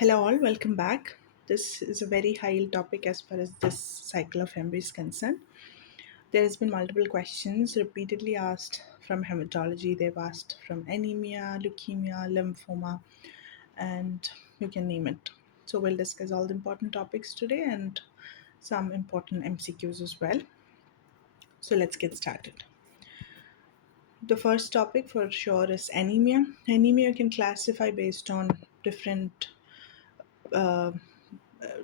Hello, all, welcome back. This is a very high yield topic as far as this cycle of MREE is concerned. There has been multiple questions repeatedly asked from hematology. They've asked from anemia, leukemia, lymphoma, and you can name it. So we'll discuss all the important topics today and some important MCQs as well. So let's get started. The first topic for sure is anemia. Anemia you can classify based on uh,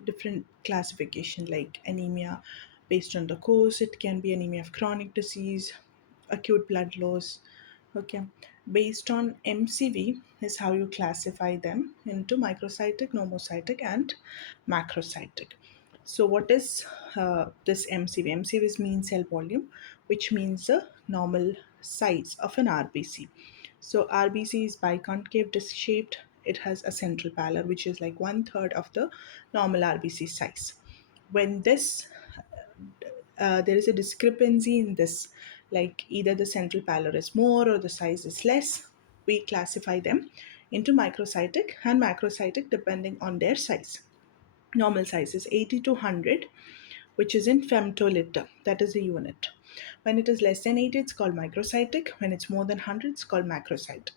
different classification like anemia based on the cause. It can be anemia of chronic disease, acute blood loss. Okay, based on MCV is how you classify them into microcytic, nomocytic, and macrocytic. So what is this MCV? MCV is mean cell volume, which means the normal size of an RBC. So RBC is biconcave disc shaped. It has a central pallor, which is like one third of the normal RBC size. When this there is a discrepancy in this, like either the central pallor is more or the size is less, we classify them into microcytic and macrocytic depending on their size. Normal size is 80 to 100, which is in femtoliter, that is the unit. When it is less than 80, it's called microcytic. When it's more than 100, it's called macrocytic.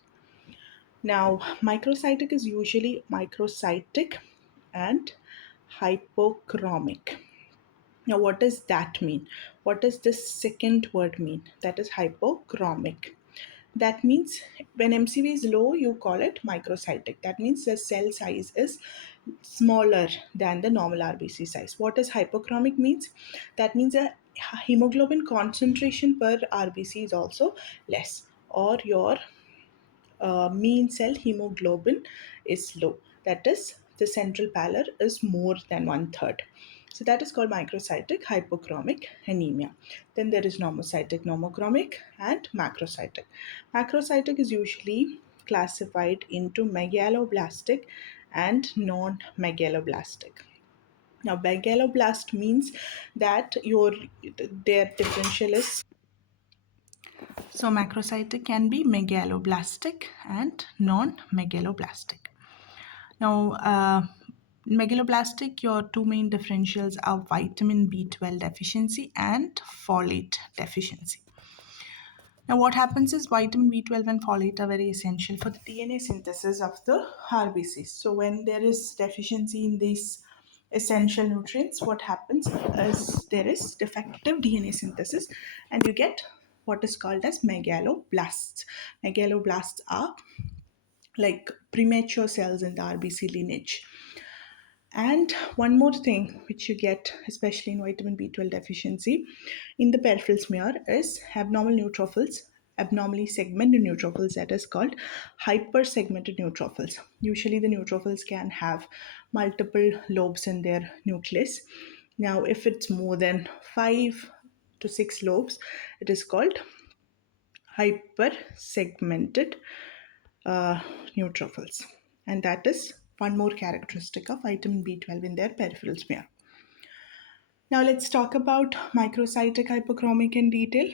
Now, microcytic is usually microcytic and hypochromic. Now, what does that mean? What does this second word mean? That is hypochromic. That means when MCV is low, you call it microcytic. That means the cell size is smaller than the normal RBC size. What does hypochromic means? That means a hemoglobin concentration per RBC is also less, or your mean cell hemoglobin is low. That is, the central pallor is more than one third. So that is called microcytic hypochromic anemia. Then there is normocytic, nomochromic, and macrocytic. Macrocytic is usually classified into megaloblastic and non-megaloblastic. Now, megaloblast means that their differential is so macrocytic can be megaloblastic and non-megaloblastic. Now, megaloblastic, your two main differentials are vitamin B12 deficiency and folate deficiency. Now, what happens is vitamin B12 and folate are very essential for the DNA synthesis of the RBCs. So, when there is deficiency in these essential nutrients, what happens is there is defective DNA synthesis and you get what is called as megaloblasts. Megaloblasts are like premature cells in the RBC lineage. And one more thing which you get, especially in vitamin B12 deficiency, in the peripheral smear is abnormal neutrophils, abnormally segmented neutrophils, that is called hypersegmented neutrophils. Usually the neutrophils can have multiple lobes in their nucleus. Now, if it's more than 5 to 6 lobes, it is called hypersegmented uh, neutrophils. And that is one more characteristic of vitamin B12 in their peripheral smear. Now let's talk about microcytic hypochromic in detail.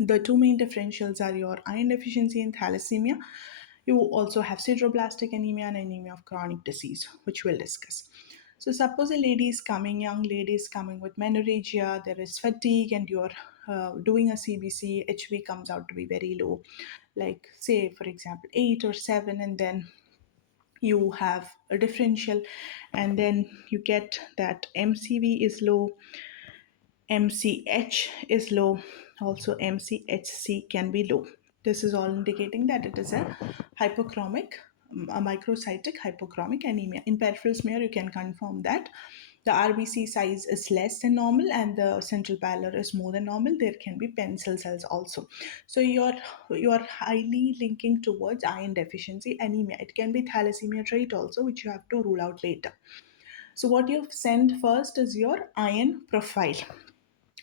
The two main differentials are your iron deficiency and thalassemia. You also have sideroblastic anemia and anemia of chronic disease, which we'll discuss. So suppose a lady is coming, young lady is coming with menorrhagia, there is fatigue, and you're doing a CBC, HB comes out to be very low, like say for example 8 or 7, and then you have a differential, and then you get that MCV is low, MCH is low, also MCHC can be low. This is all indicating that it is a hypochromic, a microcytic hypochromic anemia. In peripheral smear, you can confirm that the RBC size is less than normal and the central pallor is more than normal. There can be pencil cells also. So you're highly linking towards iron deficiency anemia. It can be thalassemia trait also, which you have to rule out later. So what you send first is your iron profile.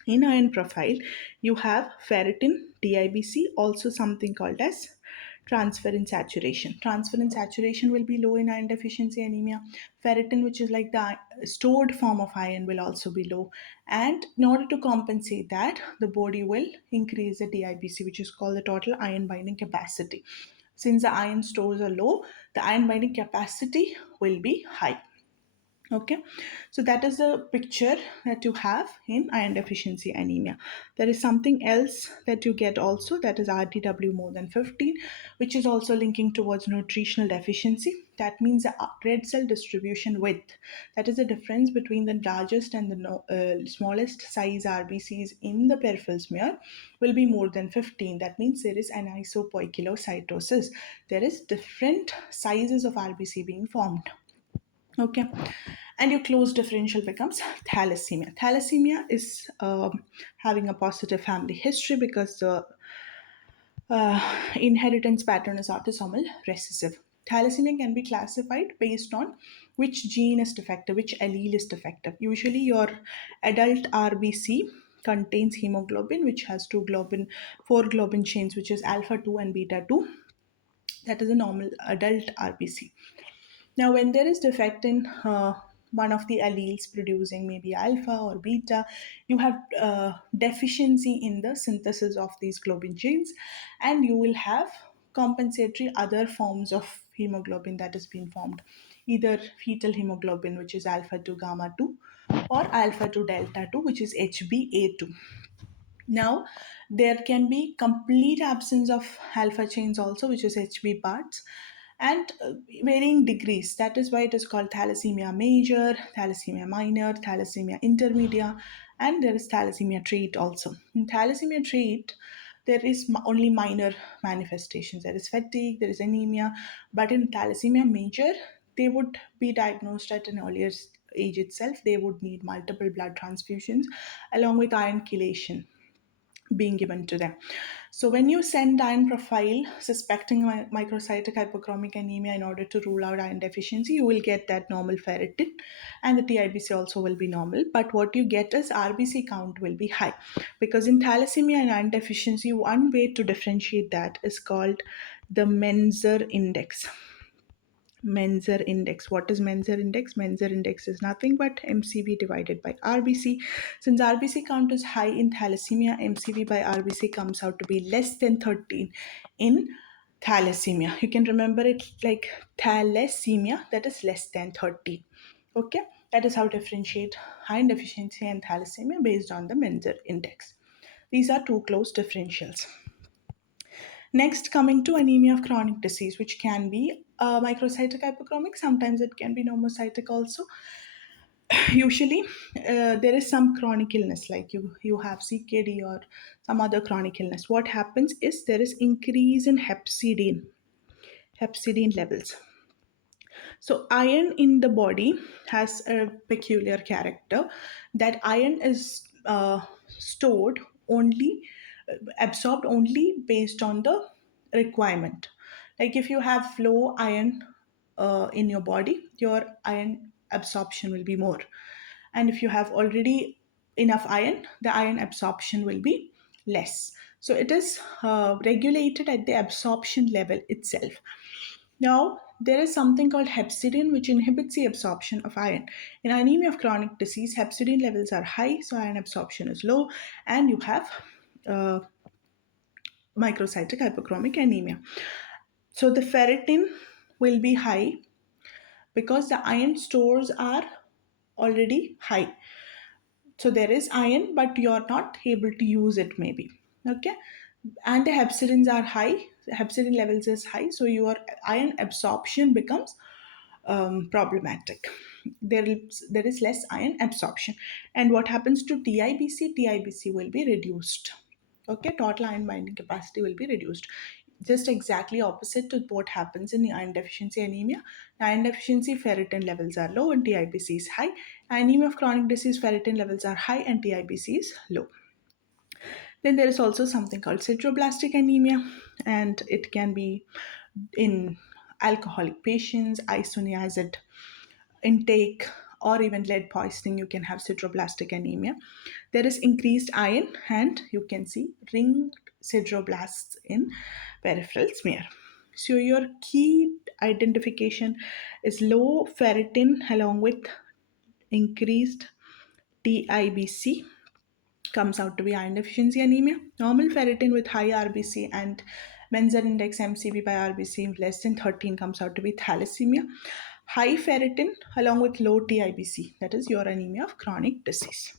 In iron profile, you have ferritin, DIBC, also something called as transferrin saturation. Transferrin saturation will be low in iron deficiency anemia. Ferritin, which is like the stored form of iron, will also be low. And in order to compensate that, the body will increase the DIBC, which is called the total iron binding capacity. Since the iron stores are low, the iron binding capacity will be high. Okay, so that is the picture that you have in iron deficiency anemia. There is something else that you get also, that is RDW more than 15, which is also linking towards nutritional deficiency. That means the red cell distribution width, that is the difference between the largest and the smallest size RBCs in the peripheral smear, will be more than 15. That means there is anisopoikilocytosis. There is different sizes of RBC being formed. Okay, and your closed differential becomes thalassemia. Thalassemia is having a positive family history because the inheritance pattern is autosomal recessive. Thalassemia can be classified based on which gene is defective, which allele is defective. Usually, your adult RBC contains hemoglobin, which has four globin chains, which is alpha 2 and beta 2. That is a normal adult RBC. Now, when there is defect in one of the alleles producing maybe alpha or beta, you have deficiency in the synthesis of these globin chains, and you will have compensatory other forms of hemoglobin that has been formed, either fetal hemoglobin, which is alpha 2 gamma 2, or alpha 2 delta 2, which is HbA2. Now, there can be complete absence of alpha chains also, which is HB parts, and varying degrees. That is why it is called thalassemia major, thalassemia minor, thalassemia intermedia, and there is thalassemia trait also. In thalassemia trait, there is only minor manifestations. There is fatigue, there is anemia, but in thalassemia major, they would be diagnosed at an earlier age itself. They would need multiple blood transfusions along with iron chelation being given to them. So when you send iron profile suspecting microcytic hypochromic anemia in order to rule out iron deficiency, you will get that normal ferritin and the TIBC also will be normal. But what you get is RBC count will be high, because in thalassemia and iron deficiency, one way to differentiate that is called the Menzer index. Menzer index. What is Menzer index? Menzer index is nothing but MCV divided by RBC. Since RBC count is high in thalassemia, MCV by RBC comes out to be less than 13 in thalassemia. You can remember it like thalassemia, that is less than 30. Okay, that is how to differentiate iron deficiency and thalassemia based on the Menzer index. These are two close differentials. Next, coming to anemia of chronic disease, which can be microcytic hypochromic, sometimes it can be normocytic also. Usually, there is some chronic illness, like you have CKD or some other chronic illness. What happens is there is increase in hepcidin levels. So, iron in the body has a peculiar character, that iron is stored only, absorbed only based on the requirement. Like if you have low iron in your body, your iron absorption will be more. And if you have already enough iron, the iron absorption will be less. So it is regulated at the absorption level itself. Now, there is something called hepcidin, which inhibits the absorption of iron. In anemia of chronic disease, hepcidin levels are high, so iron absorption is low, and you have uh, microcytic hypochromic anemia. So, the ferritin will be high because the iron stores are already high. So, there is iron, but you are not able to use it, maybe. Okay, and the hepcidins are high, hepcidin levels is high, so your iron absorption becomes problematic. There is less iron absorption, and what happens to TIBC? TIBC will be reduced. Okay, total iron binding capacity will be reduced. Just exactly opposite to what happens in iron deficiency anemia. Iron deficiency ferritin levels are low and TIBC is high. Anemia of chronic disease, ferritin levels are high and TIBC is low. Then there is also something called sideroblastic anemia, and it can be in alcoholic patients, isoniazid intake, or even lead poisoning. You can have sideroblastic anemia. There is increased iron, and you can see ringed sideroblasts in peripheral smear. So your key identification is low ferritin along with increased TIBC, comes out to be iron deficiency anemia. Normal ferritin with high RBC and Menzer index MCV by RBC less than 13 comes out to be thalassemia. High ferritin along with low TIBC, that is your anemia of chronic disease.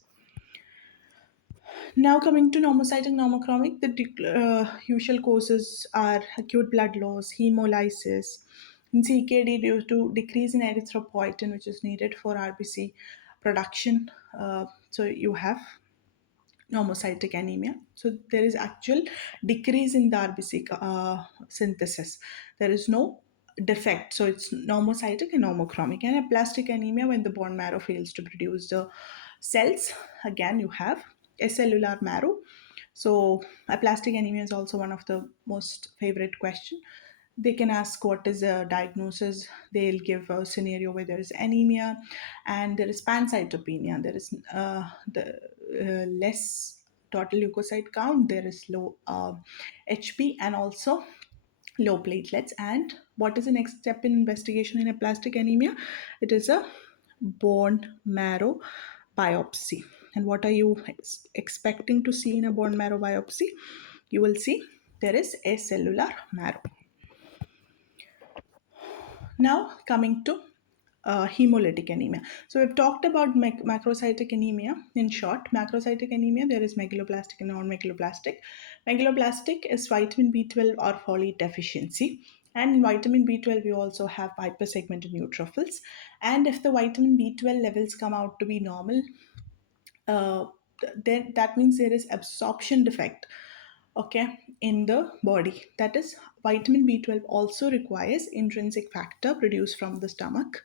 Now coming to normocytic normochromic, the usual causes are acute blood loss, hemolysis, in CKD due to decrease in erythropoietin, which is needed for RBC production. So you have normocytic anemia. So there is actual decrease in the RBC synthesis. There is no defect. So it's normocytic and normochromic. And aplastic anemia, when the bone marrow fails to produce the cells, again you have acellular marrow. So aplastic anemia is also one of the most favorite question. They can ask what is the diagnosis. They'll give a scenario where there is anemia and there is pancytopenia. There is the less total leukocyte count. There is low HP and also low platelets. And what is the next step in investigation in aplastic anemia? It is a bone marrow biopsy. And what are you expecting to see in a bone marrow biopsy? You will see there is acellular marrow. Now coming to hemolytic anemia. So we've talked about macrocytic anemia. In short, macrocytic anemia, there is megaloblastic and non-megaloblastic. Megaloblastic is vitamin B12 or folate deficiency. And in vitamin B12, we also have hypersegmented neutrophils. And if the vitamin B12 levels come out to be normal, uh, then that means there is absorption defect, okay, in the body. That is, vitamin B12 also requires intrinsic factor produced from the stomach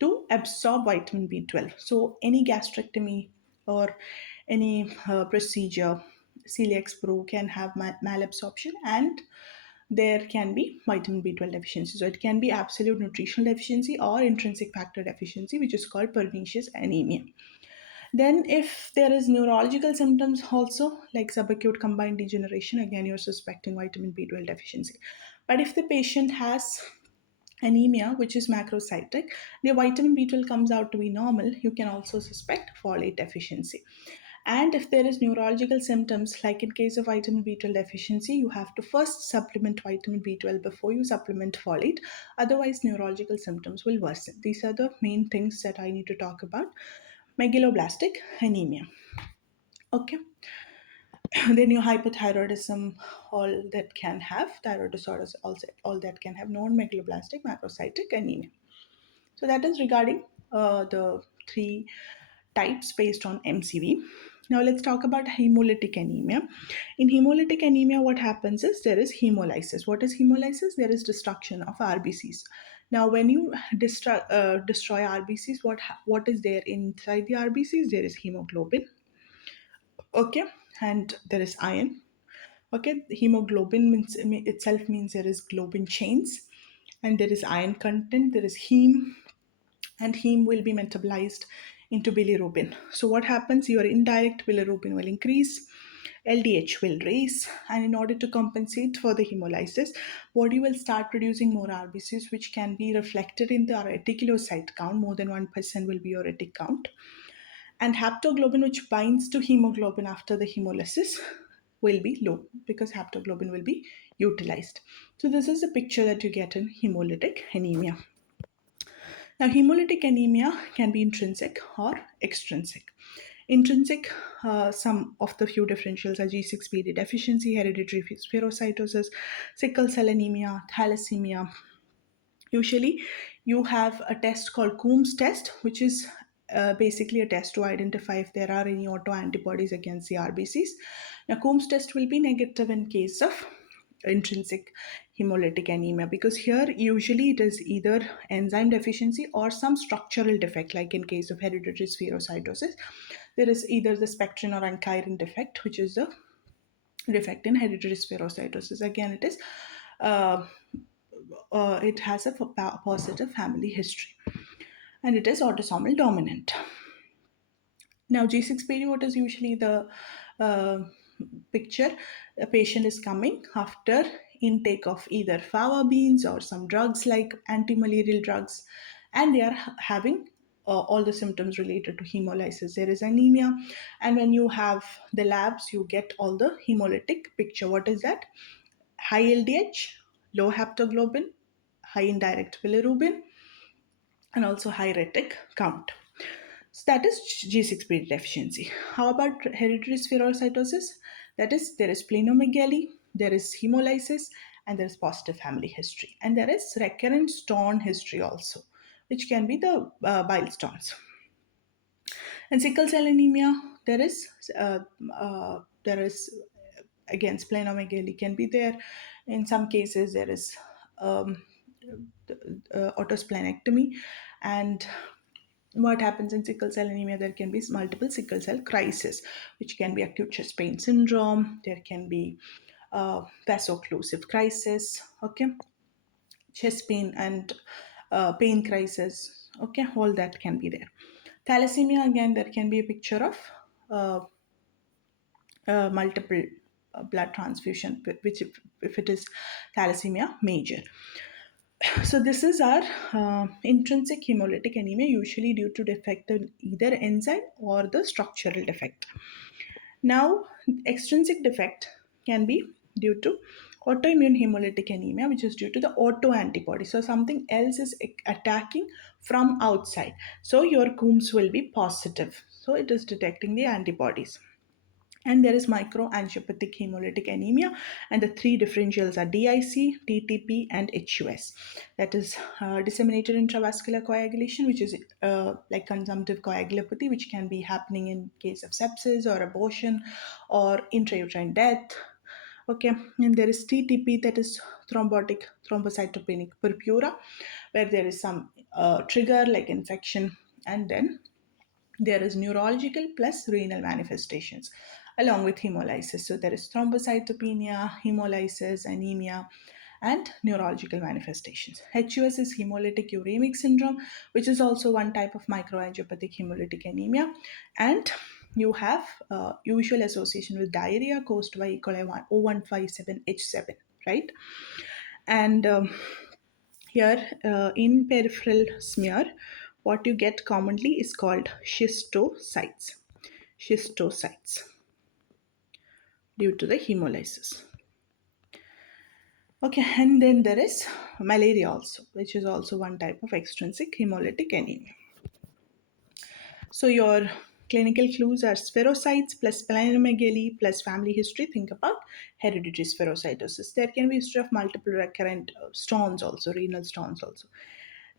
to absorb vitamin B12. So any gastrectomy or any procedure, celiac pro can have malabsorption, and there can be vitamin B12 deficiency. So it can be absolute nutritional deficiency or intrinsic factor deficiency, which is called pernicious anemia. Then, if there is neurological symptoms also, like subacute combined degeneration, again you're suspecting vitamin B12 deficiency. But if the patient has anemia, which is macrocytic, the vitamin B12 comes out to be normal, you can also suspect folate deficiency. And if there is neurological symptoms, like in case of vitamin B12 deficiency, you have to first supplement vitamin B12 before you supplement folate. Otherwise, neurological symptoms will worsen. These are the main things that I need to talk about. Megaloblastic anemia. Okay. Then your hypothyroidism, all that can have thyroid disorders, also all that can have non-megaloblastic macrocytic anemia. So that is regarding the three types based on MCV. Now let's talk about hemolytic anemia. In hemolytic anemia, what happens is there is hemolysis. What is hemolysis? There is destruction of RBCs. Now, when you destroy RBCs, what is there inside the RBCs? There is hemoglobin. Okay, and there is iron. Okay, hemoglobin itself means there is globin chains, and there is iron content. There is heme, and heme will be metabolized into bilirubin. So what happens? Your indirect bilirubin will increase, LDH will raise, and in order to compensate for the hemolysis, body will start producing more RBCs, which can be reflected in the reticulocyte count. More than 1% will be your retic count. And haptoglobin, which binds to hemoglobin after the hemolysis, will be low because haptoglobin will be utilized. So this is the picture that you get in hemolytic anemia. Now, hemolytic anemia can be intrinsic or extrinsic. Intrinsic, some of the few differentials are G6PD deficiency, hereditary spherocytosis, sickle cell anemia, thalassemia. Usually, you have a test called Coombs test, which is basically a test to identify if there are any autoantibodies against the RBCs. Now, Coombs test will be negative in case of intrinsic hemolytic anemia, because here usually it is either enzyme deficiency or some structural defect, like in case of hereditary spherocytosis there is either the spectrin or ankyrin defect, which is the defect in hereditary spherocytosis. Again, uh, it has a positive family history, and it is autosomal dominant. Now, G6PD, what is usually the uh, picture? A patient is coming after intake of either fava beans or some drugs like anti-malarial drugs, and they are having all the symptoms related to hemolysis. There is anemia, and when you have the labs, you get all the hemolytic picture. What is that? high LDH, low haptoglobin, high indirect bilirubin, and also high retic count. So that is G6PD deficiency. How about hereditary spherocytosis? That is, there is splenomegaly, there is hemolysis, and there is positive family history. And there is recurrent stone history also, which can be the bile stones. And sickle cell anemia, there is again splenomegaly can be there. In some cases, there is um, autosplenectomy. And what happens in sickle cell anemia, there can be multiple sickle cell crises, which can be acute chest pain syndrome, there can be vaso-occlusive crisis, okay, chest pain and pain crisis, okay, all that can be there. Thalassemia, again, there can be a picture of uh, multiple blood transfusion, which if it is thalassemia major. So this is our intrinsic hemolytic anemia, usually due to defect in either enzyme or the structural defect. Now, extrinsic defect can be due to autoimmune hemolytic anemia, which is due to the autoantibody. So something else is attacking from outside. So your Coombs will be positive. So it is detecting the antibodies. And there is microangiopathic hemolytic anemia, and the three differentials are DIC, TTP, and HUS. That is disseminated intravascular coagulation, which is like consumptive coagulopathy, which can be happening in case of sepsis or abortion or intrauterine death. Okay, and there is TTP, that is thrombotic thrombocytopenic purpura, where there is some trigger like infection, and then there is neurological plus renal manifestations along with hemolysis. So there is thrombocytopenia, hemolysis, anemia, and neurological manifestations. HUS is hemolytic uremic syndrome, which is also one type of microangiopathic hemolytic anemia. And you have usual association with diarrhea caused by E. coli 0157H7, right? And here in peripheral smear, what you get commonly is called schistocytes. Schistocytes due to the hemolysis. Okay, and then there is malaria also, which is also one type of extrinsic hemolytic anemia. So your clinical clues are spherocytes plus splenomegaly plus family history. Think about hereditary spherocytosis. There can be history of multiple recurrent stones also, renal stones also.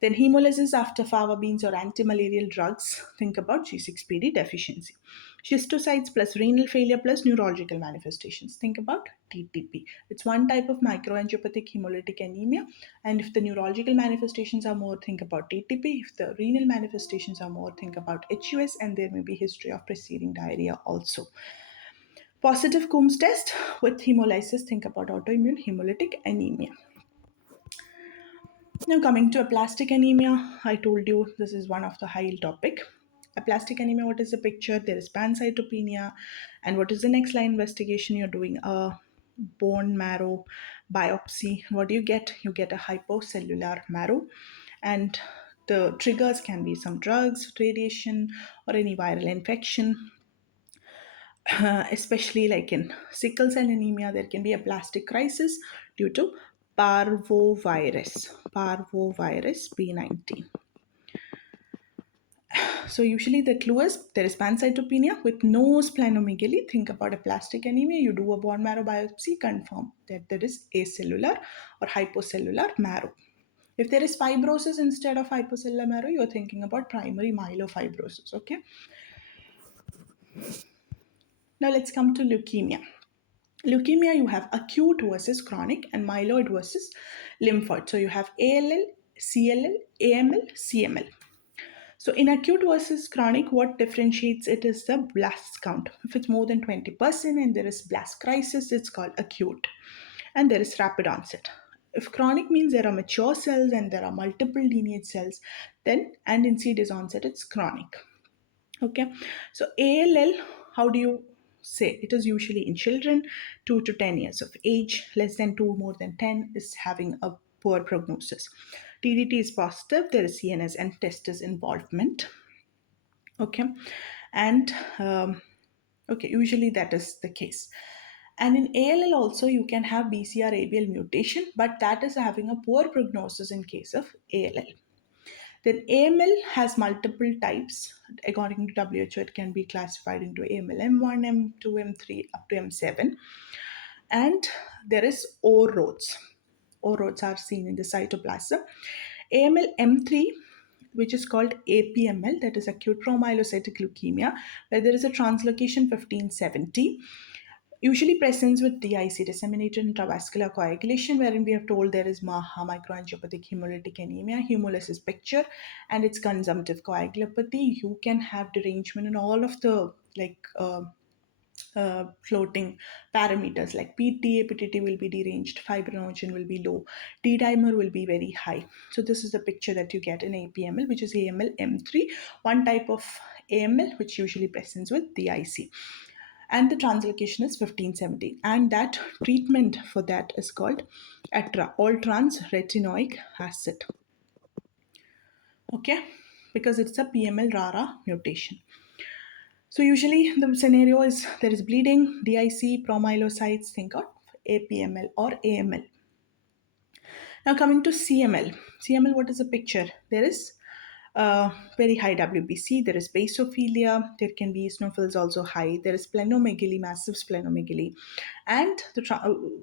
Then hemolysis after fava beans or anti-malarial drugs. Think about G6PD deficiency. Schistocytes plus renal failure plus neurological manifestations. Think about TTP. It's one type of microangiopathic hemolytic anemia. And if the neurological manifestations are more, think about TTP. If the renal manifestations are more, think about HUS. And there may be history of preceding diarrhea also. Positive Coombs test with hemolysis. Think about autoimmune hemolytic anemia. Now, coming to aplastic anemia, I told you this is one of the high topic. Aplastic anemia, what is the picture? There is pancytopenia, and what is the next line investigation? You're doing a bone marrow biopsy. What do you get? You get a hypocellular marrow, and the triggers can be some drugs, radiation, or any viral infection. Especially like in sickle cell anemia, there can be a aplastic crisis due to parvovirus B19. So usually the clue is there is pancytopenia with no splenomegaly. Think about aplastic anemia. You do a bone marrow biopsy, confirm that there is acellular or hypocellular marrow. If there is fibrosis instead of hypocellular marrow, you're thinking about primary myelofibrosis. Okay. Now let's come to leukemia. Leukemia, you have acute versus chronic and myeloid versus lymphoid. So you have ALL, CLL, AML, CML. So in acute versus chronic, what differentiates it is the blast count. If it's more than 20% and there is blast crisis, it's called acute. And there is rapid onset. If chronic means there are mature cells and there are multiple lineage cells, then and insidious onset, it's chronic. Okay, so ALL, how do you say? It is usually in children 2 to 10 years of age. Less than 2, more than 10 is having a poor prognosis. TDT is positive, there is CNS and testis involvement. Okay, and okay, usually that is the case. And in ALL also you can have BCR-ABL mutation, but that is having a poor prognosis in case of ALL. Then AML has multiple types. According to WHO, it can be classified into AML M1, M2, M3, up to M7. And there is O roads. O roads are seen in the cytoplasm. AML M3, which is called APML, that is acute promyelocytic leukemia, where there is a translocation 1570, usually presents with DIC, disseminated intravascular coagulation, wherein we have told there is MAHA, microangiopathic hemolytic anemia, hemolysis picture, and it's consumptive coagulopathy. You can have derangement in all of the floating parameters like PTA, PTT will be deranged, fibrinogen will be low, D dimer will be very high. So this is the picture that you get in APML, which is AML M3, one type of AML which usually presents with DIC. And the translocation is 1570. And that treatment for that is called ATRA, all trans retinoic acid. Okay, because it's a PML RARA mutation. So usually the scenario is there is bleeding, DIC, promyelocytes, think of APML or AML. Now coming to CML. CML, what is the picture? There is very high WBC, there is basophilia, there can be eosinophils also high, there is splenomegaly, massive splenomegaly. And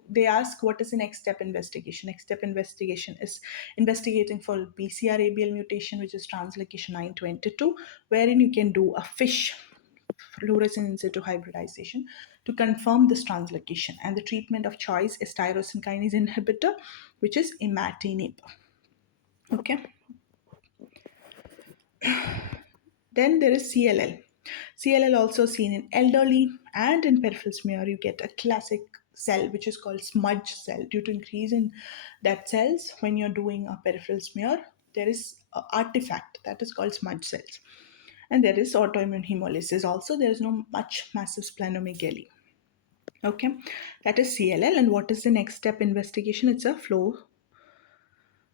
they ask what is the next step investigation? Next step investigation is investigating for BCR-ABL mutation, which is translocation 922, wherein you can do a FISH, fluorescent in situ hybridization, to confirm this translocation. And the treatment of choice is tyrosine kinase inhibitor, which is imatinib. Okay. Then there is CLL. CLL also seen in elderly and in peripheral smear. You get a classic cell which is called smudge cell due to increase in that cells when you're doing a peripheral smear. There is an artifact that is called smudge cells. And there is autoimmune hemolysis also. There is no much massive splenomegaly. Okay, that is CLL. And what is the next step investigation? It's a flow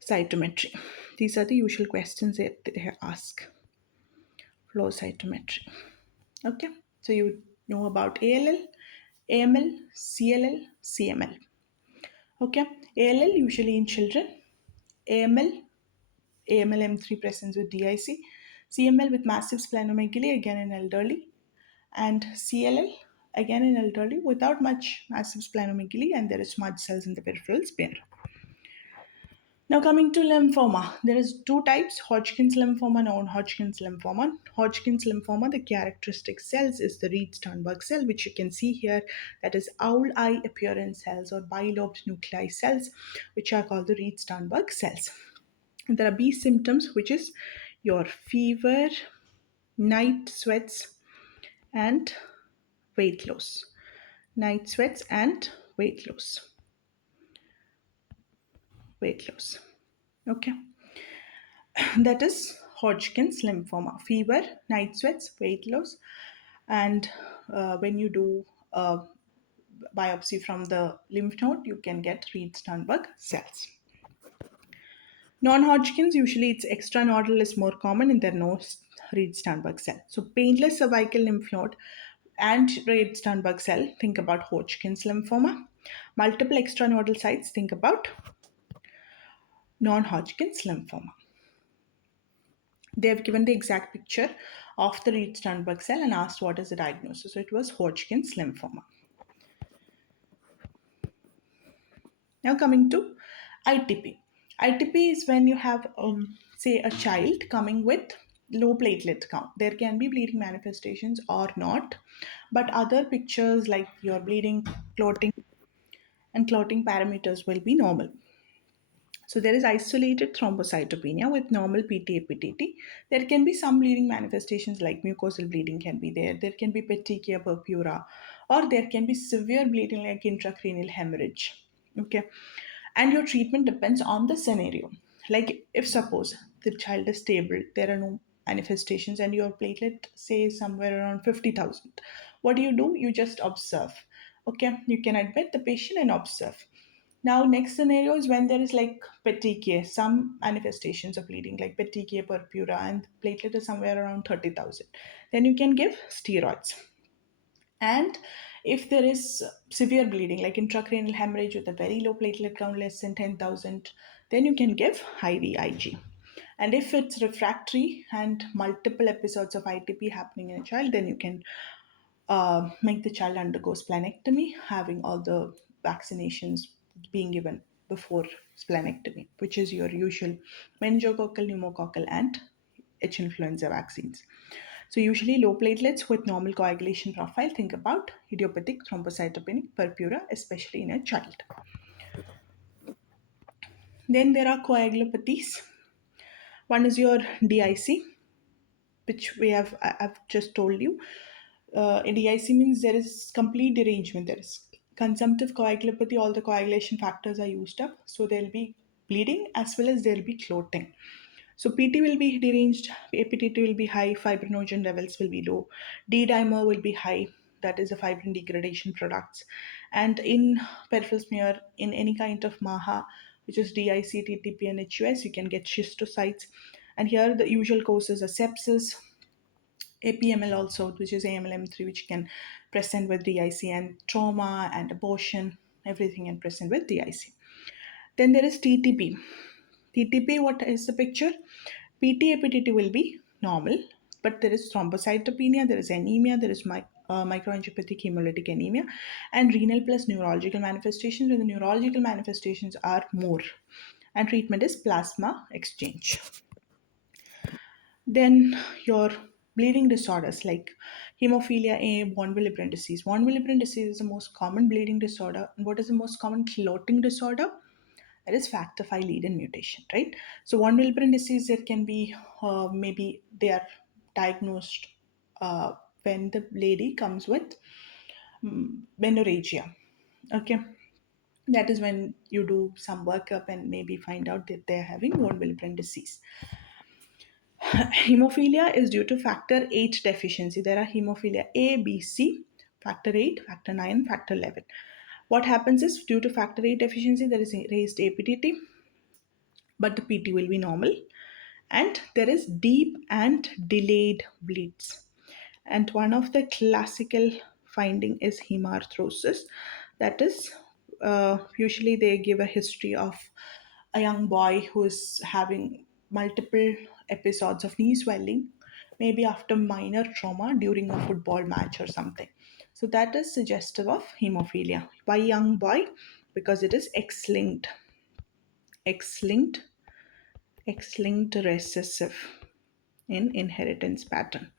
cytometry. These are the usual questions that they ask. Flow cytometry. Okay, so you know about ALL, AML, CLL, CML. Okay, ALL usually in children, AML, AML M3 presents with DIC, CML with massive splenomegaly again in elderly, and CLL again in elderly without much massive splenomegaly, and there is smudge cells in the peripheral smear. Now coming to lymphoma, there is two types, Hodgkin's lymphoma, non-Hodgkin's lymphoma. Hodgkin's lymphoma, the characteristic cells is the Reed-Sternberg cell, which you can see here, that is owl eye appearance cells or bilobed nuclei cells, which are called the Reed-Sternberg cells. And there are B symptoms, which is your fever, night sweats, and weight loss. Night sweats and weight loss. Weight loss. Okay. That is Hodgkin's lymphoma, fever, night sweats, weight loss, and when you do a biopsy from the lymph node, you can get Reed-Sternberg cells. Non-Hodgkin's, usually it's extranodal is more common and there are no Reed-Sternberg cell. So painless cervical lymph node and Reed-Sternberg cell, think about Hodgkin's lymphoma. Multiple extranodal sites, think about non-Hodgkin's lymphoma. They have given the exact picture of the Reed-Sternberg cell and asked what is the diagnosis. So it was Hodgkin's lymphoma. Now coming to ITP. ITP is when you have, say, a child coming with low platelet count. There can be bleeding manifestations or not, but other pictures like your bleeding, clotting, and clotting parameters will be normal. So there is isolated thrombocytopenia with normal PTA-PTT. There can be some bleeding manifestations like mucosal bleeding can be there. There can be petechia purpura, or there can be severe bleeding like intracranial hemorrhage. Okay, and your treatment depends on the scenario. Like if suppose the child is stable, there are no manifestations, and your platelet say somewhere around 50,000. What do? You just observe. Okay, you can admit the patient and observe. Now, next scenario is when there is like petechia, some manifestations of bleeding like petechia purpura and platelet is somewhere around 30,000. Then you can give steroids. And If there is severe bleeding, like intracranial hemorrhage with a very low platelet count, less than 10,000, then you can give IVIG. And if it's refractory and multiple episodes of ITP happening in a child, then you can make the child undergo splenectomy, having all the vaccinations being given before splenectomy, which is your usual meningococcal, pneumococcal, and H influenza vaccines. So, usually low platelets with normal coagulation profile, think about idiopathic thrombocytopenic purpura, especially in a child. Then there are coagulopathies. One is your DIC, which I've just told you. In DIC means there is complete derangement. There is consumptive coagulopathy. All the coagulation factors are used up, so there'll be bleeding as well as there'll be clotting. So PT will be deranged, APTT will be high, fibrinogen levels will be low, D dimer will be high, that is the fibrin degradation products. And in peripheral smear, in any kind of MAHA, which is DIC, TTP, and HUS, you can get schistocytes. And here the usual causes are sepsis, APML also, which is AMLM3, which can present with DIC, and trauma and abortion, everything can present with DIC. Then there is TTP. TTP, what is the picture? PT APTT will be normal, but there is thrombocytopenia, there is anemia, there is microangiopathic hemolytic anemia, and renal plus neurological manifestations, where the neurological manifestations are more. And treatment is plasma exchange. Then your bleeding disorders like hemophilia A, von Willebrand disease. Von Willebrand disease is the most common bleeding disorder. And what is the most common clotting disorder? That is factor V Leiden mutation, right? So von Willebrand disease, there can be maybe they are diagnosed when the lady comes with menorrhagia. Okay, that is when you do some workup and maybe find out that they're having von Willebrand disease. Hemophilia is due to factor 8 deficiency. There are hemophilia A, B, C, factor 8, factor 9, factor 11. What happens is due to factor 8 deficiency, there is raised APTT, but the PT will be normal. And there is deep and delayed bleeds. And one of the classical finding is hemarthrosis. That is, usually they give a history of a young boy who is having multiple episodes of knee swelling, maybe after minor trauma during a football match or something. So that is suggestive of hemophilia. Why young boy? Because it is X-linked, X-linked, X-linked recessive in inheritance pattern.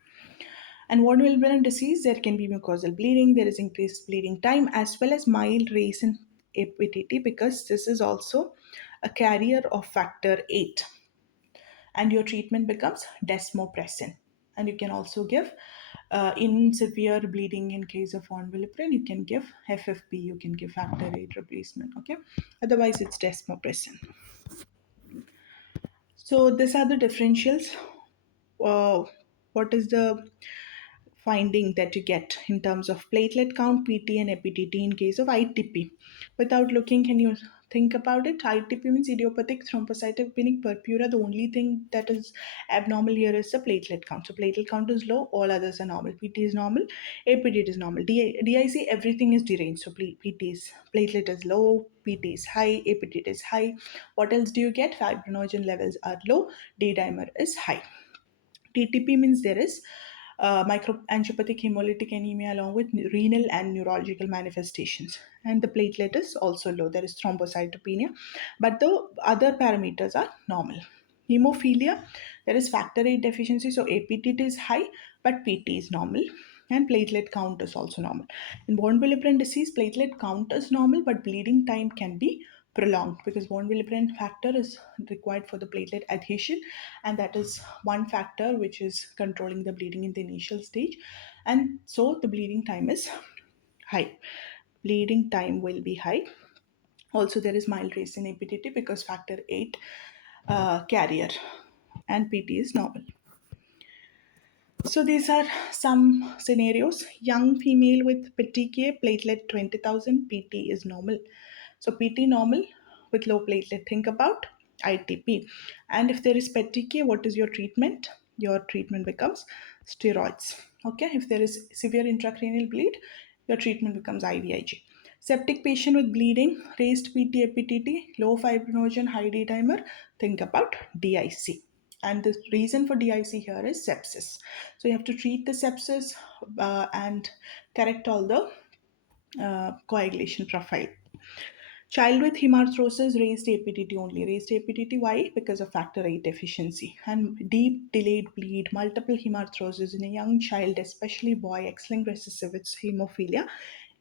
And what will be a disease? There can be mucosal bleeding, there is increased bleeding time, as well as mild raise in APTT, because this is also a carrier of factor 8. And your treatment becomes desmopressin. And you can also give, in severe bleeding in case of von Willebrand, you can give FFP, you can give factor 8 replacement. Okay, otherwise it's desmopressin. So these are the differentials. uh, what is the finding that you get in terms of platelet count, PT, and APTT in case of ITP? Without looking, can you think about it? ITP means idiopathic thrombocytopenic purpura. The only thing that is abnormal here is the platelet count. So platelet count is low, all others are normal. PT is normal, APTT is normal. DIC, everything is deranged. So PT is platelet is low, PT is high, APTT is high. What else do you get? Fibrinogen levels are low, D dimer is high. TTP means there is microangiopathic hemolytic anemia along with renal and neurological manifestations. And the platelet is also low. There is thrombocytopenia, but the other parameters are normal. Hemophilia, there is factor 8 deficiency, so APTT is high, but PT is normal. And platelet count is also normal. In von Willebrand disease, platelet count is normal, but bleeding time can be prolonged because von Willebrand factor is required for the platelet adhesion, and that is one factor which is controlling the bleeding in the initial stage, and so the bleeding time is high. Bleeding time will be high. Also, there is mild raise in APTT because factor 8 carrier, and PT is normal. So these are some scenarios. Young female with PTK, platelet 20,000, PT is normal. So PT normal with low platelet, think about ITP. And if there is PTK, what is your treatment? Your treatment becomes steroids. Okay, if there is severe intracranial bleed, your treatment becomes IVIG. Septic patient with bleeding, raised PT, APTT, low fibrinogen, high D dimer, think about DIC. And the reason for DIC here is sepsis. So you have to treat the sepsis and correct all the coagulation profile. Child with hemarthrosis, raised APTT only. Raised APTT, why? Because of factor VIII deficiency. And deep delayed bleed, multiple hemarthrosis in a young child, especially boy, X-linked recessive with hemophilia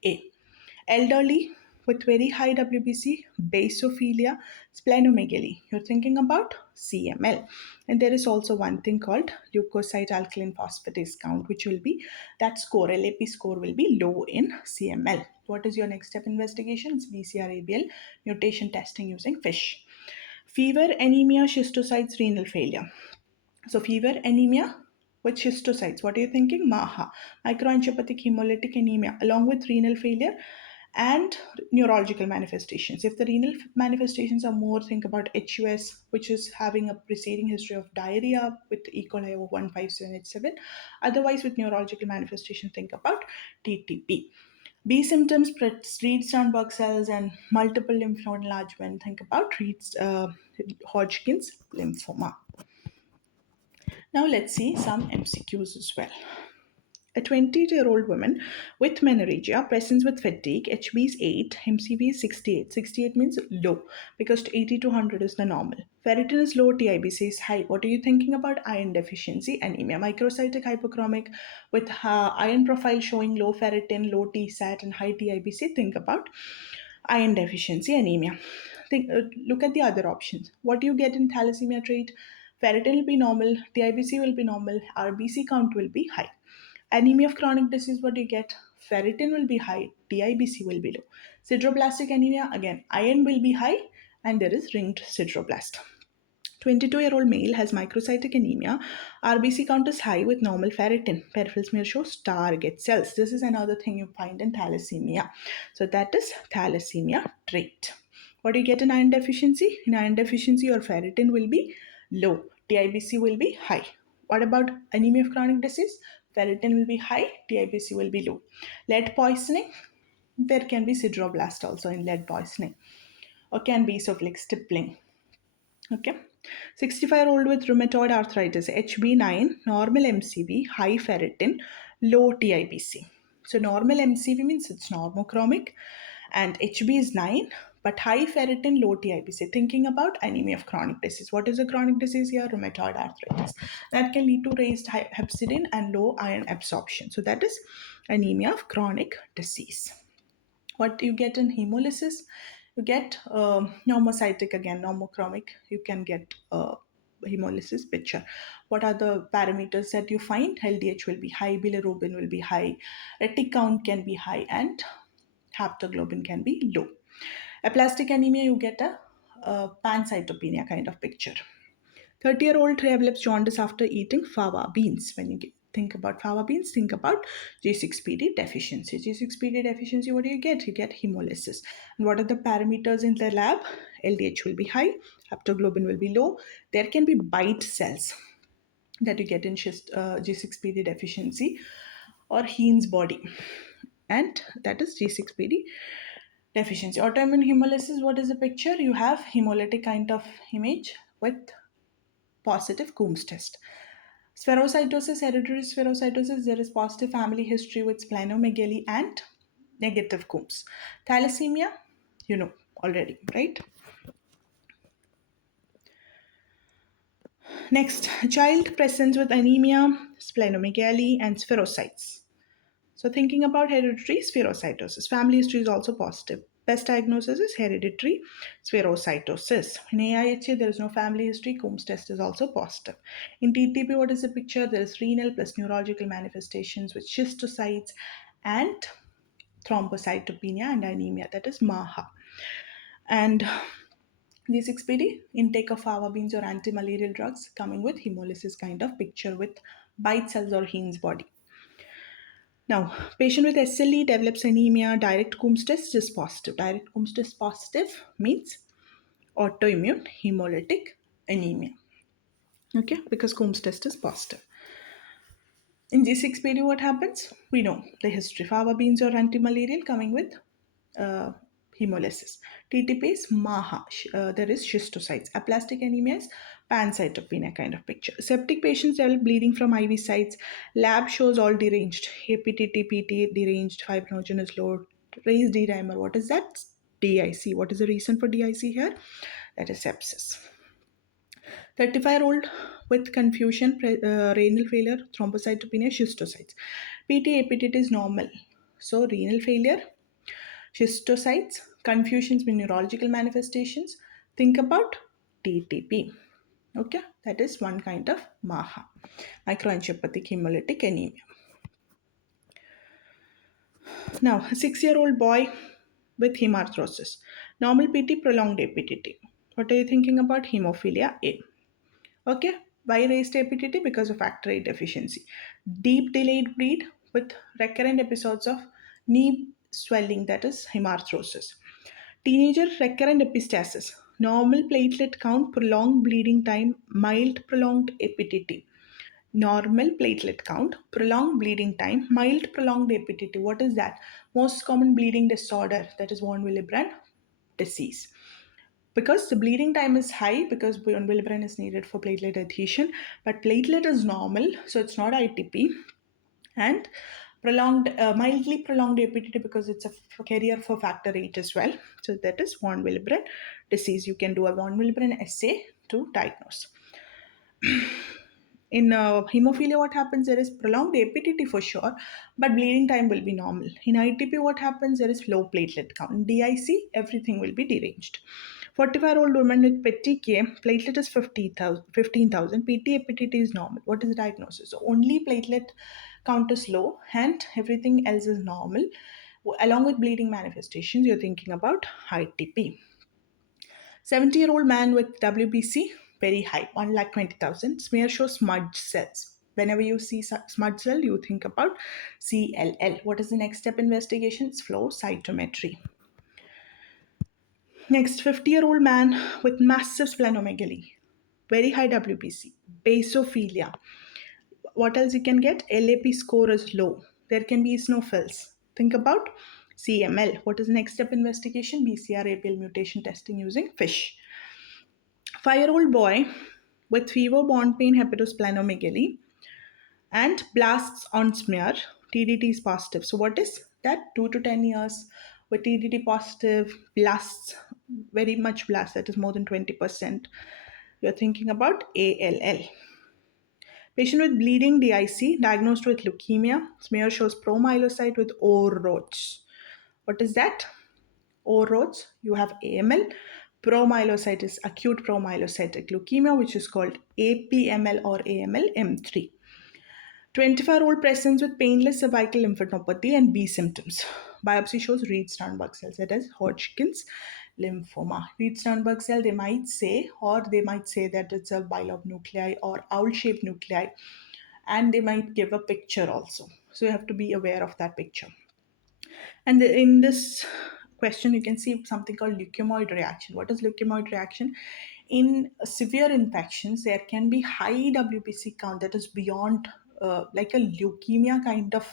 A. Elderly with very high WBC, basophilia, splenomegaly. You're thinking about CML. And there is also one thing called leukocyte alkaline phosphatase count, which will be that score, LAP score will be low in CML. What is your next step investigation? It's BCR-ABL mutation testing using FISH. Fever, anemia, schistocytes, renal failure. So fever, anemia with schistocytes. What are you thinking? MAHA, microangiopathic hemolytic anemia, along with renal failure and neurological manifestations. If the renal manifestations are more, think about HUS, which is having a preceding history of diarrhea with E. coli over 15787. Otherwise, with neurological manifestation, think about TTP. B symptoms, Reed-Sternberg cells and multiple lymph node enlargement. Think about Hodgkin's lymphoma. Now let's see some MCQs as well. A 20-year-old woman with menorrhagia, presents with fatigue, HB is 8, MCV is 68. 68 means low because 80 to 100 is the normal. Ferritin is low, TIBC is high. What are you thinking about? Iron deficiency, anemia. Microcytic hypochromic with iron profile showing low ferritin, low TSAT, and high TIBC. Think about iron deficiency, anemia. Look at the other options. What do you get in thalassemia trait? Ferritin will be normal, TIBC will be normal, RBC count will be high. Anemia of chronic disease, what do you get? Ferritin will be high, TIBC will be low. Sideroblastic anemia, again, iron will be high, and there is ringed sideroblast. 22-year-old male has microcytic anemia. RBC count is high with normal ferritin. Peripheral smear shows target cells. This is another thing you find in thalassemia. So that is thalassemia trait. What do you get in iron deficiency? In iron deficiency, your ferritin will be low. TIBC will be high. What about anemia of chronic disease? Ferritin will be high, TIBC will be low. Lead poisoning, there can be sideroblast also in lead poisoning, or can be esophageal stippling. Okay. 65-year-old with rheumatoid arthritis, HB9, normal MCV, high ferritin, low TIBC. So normal MCV means it's normochromic, and HB is 9, but high ferritin, low TIBC. Thinking about anemia of chronic disease. What is a chronic disease here? Rheumatoid arthritis. That can lead to raised hepcidin and low iron absorption. So that is anemia of chronic disease. What you get in hemolysis? You get normocytic, again normochromic. You can get hemolysis picture. What are the parameters that you find? LDH will be high, bilirubin will be high, retic count can be high, and haptoglobin can be low. Aplastic anemia, you get a pancytopenia kind of picture. 30-year-old develops jaundice after eating fava beans. When you think about fava beans, think about G6PD deficiency. G6PD deficiency, what do you get? You get hemolysis. And what are the parameters in the lab? LDH will be high, haptoglobin will be low. There can be bite cells that you get in G6PD deficiency, or Heinz body, and that is G6PD deficiency. Autoimmune hemolysis, what is the picture? You have hemolytic kind of image with positive Coombs test. Spherocytosis, hereditary spherocytosis, there is positive family history with splenomegaly and negative Coombs. Thalassemia, you know already, right? Next, child presents with anemia, splenomegaly, and spherocytes. So thinking about hereditary spherocytosis, family history is also positive. Best diagnosis is hereditary spherocytosis. In AIHA, there is no family history. Coombs test is also positive. In TTP, what is the picture? There is renal plus neurological manifestations with schistocytes and thrombocytopenia and anemia, that is MAHA. And G6PD, intake of fava beans or anti-malarial drugs coming with hemolysis kind of picture with bite cells or Heinz body. Now, patient with SLE develops anemia, direct Coombs test is positive. Direct Coombs test positive means autoimmune hemolytic anemia. Okay, because Coombs test is positive. In G6PD, what happens? We know the history. Fava beans or antimalarial coming with uh, hemolysis. TTP is MAHA. There is schistocytes. Aplastic anemia is pancytopenia kind of picture. Septic patients develop bleeding from IV sites. Lab shows all deranged. APTT, PT deranged. Fibrinogen is low. Raised D dimer. What is that? DIC. What is the reason for DIC here? That is sepsis. 35-year-old with confusion, renal failure, thrombocytopenia, schistocytes. PT APTT is normal. So renal failure, schistocytes, confusions with neurological manifestations. Think about TTP. Okay, that is one kind of MAHA, microangiopathic hemolytic anemia. Now, a 6-year-old boy with hemarthrosis, normal PT, prolonged APTT. What are you thinking about? Hemophilia A. Okay, why raised APTT? Because of factor VIII deficiency. Deep delayed bleed with recurrent episodes of knee swelling, that is hemarthrosis. Teenager recurrent epistasis, normal platelet count, prolonged bleeding time, mild prolonged APTT. Normal platelet count, prolonged bleeding time, mild prolonged APTT. What is that? Most common bleeding disorder, that is von Willebrand disease. Because the bleeding time is high, because von Willebrand is needed for platelet adhesion, but platelet is normal, so it's not ITP. And mildly prolonged APTT because it's a carrier for factor VIII as well. So that is von Willebrand disease. You can do a von Willebrand assay to diagnose. In hemophilia, what happens? There is prolonged APTT for sure, but bleeding time will be normal. In ITP, what happens? There is low platelet count. In DIC, everything will be deranged. 45-year-old woman with PTK, platelet is 15,000. PT APTT is normal. What is the diagnosis? So only platelet count is low and everything else is normal. Along with bleeding manifestations, you're thinking about ITP. 70-year-old man with WBC, very high, 1,20,000. Smear shows smudge cells. Whenever you see smudge cell, you think about CLL. What is the next step investigation? It's flow cytometry. Next, 50-year-old man with massive splenomegaly, very high WBC, basophilia. What else you can get? LAP score is low. There can be eosinophils. Think about CML. What is the next step investigation? BCR APL mutation testing using FISH. 5-year-old boy with fever, bone pain, hepatosplenomegaly, and blasts on smear. TDT is positive. So, what is that? 2 to 10 years with TDT positive, blasts, very much blast, that is more than 20%. You're thinking about ALL. Patient with bleeding DIC, diagnosed with leukemia. Smear shows promyelocyte with OROTS. What is that? OROTS, you have AML. Promyelocyte is acute promyelocytic leukemia, which is called APML or AML M3. 25-year-old presents with painless cervical lymphadenopathy and B symptoms. Biopsy shows Reed-Sternberg cells, that is Hodgkin's lymphoma. Reed-Sternberg cell, they might say, or they might say that it's a bilob nuclei or owl-shaped nuclei, and they might give a picture also. So you have to be aware of that picture. And in this question, you can see something called leukemoid reaction. What is leukemoid reaction? In severe infections, there can be high WBC count that is beyond like a leukemia kind of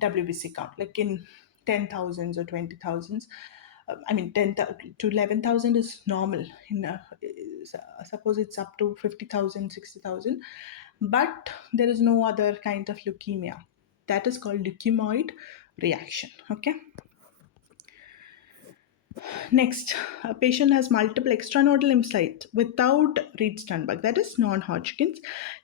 WBC count, like in 10,000s or 20,000s. I mean, 10 to 11,000 is normal. Suppose it's up to 50,000, 60,000, but there is no other kind of leukemia. That is called leukemoid reaction. Okay. Next, a patient has multiple extranodal lymphocytes without Reed-Sternberg, that is non-Hodgkin's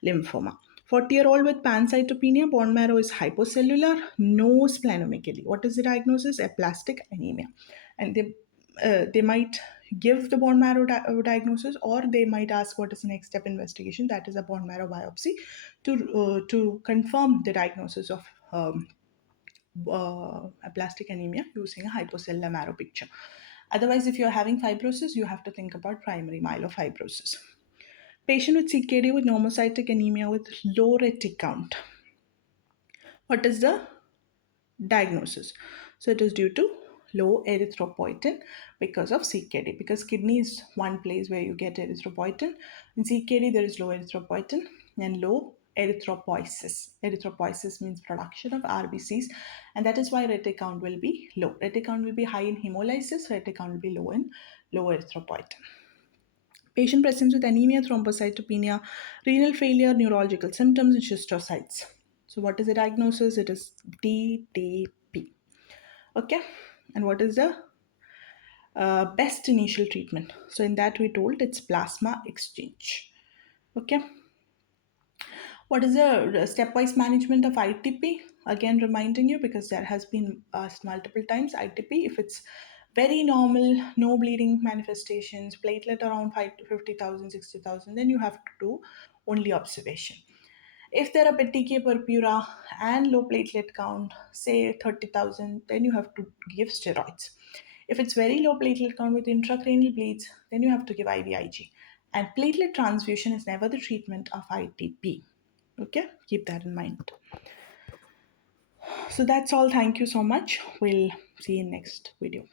lymphoma. 40-year-old with pancytopenia, bone marrow is hypocellular, no splenomegaly. What is the diagnosis? Aplastic anemia. And they might give the bone marrow diagnosis, or they might ask what is the next step investigation, that is a bone marrow biopsy to confirm the diagnosis of aplastic anemia using a hypocellular marrow picture. Otherwise, if you're having fibrosis, you have to think about primary myelofibrosis. Patient with CKD with normocytic anemia with low retic count. What is the diagnosis? So it is due to low erythropoietin because of CKD. Because kidney is one place where you get erythropoietin. In CKD, there is low erythropoietin and low erythropoiesis. Erythropoiesis means production of RBCs, and that is why retic count will be low. Retic count will be high in hemolysis, retic count will be low in low erythropoietin. Patient presents with anemia, thrombocytopenia, renal failure, neurological symptoms, and schistocytes. So, what is the diagnosis? It is DTP. Okay, and what is the best initial treatment? So, in that we told it's plasma exchange. Okay, what is the stepwise management of ITP? Again, reminding you because there has been asked multiple times. ITP, if it's very normal, no bleeding manifestations, platelet around 50,000, 60,000, then you have to do only observation. If there are petechiae purpura and low platelet count, say 30,000, then you have to give steroids. If it's very low platelet count with intracranial bleeds, then you have to give IVIG. And platelet transfusion is never the treatment of ITP. Okay, keep that in mind. So that's all. Thank you so much. We'll see you in next video.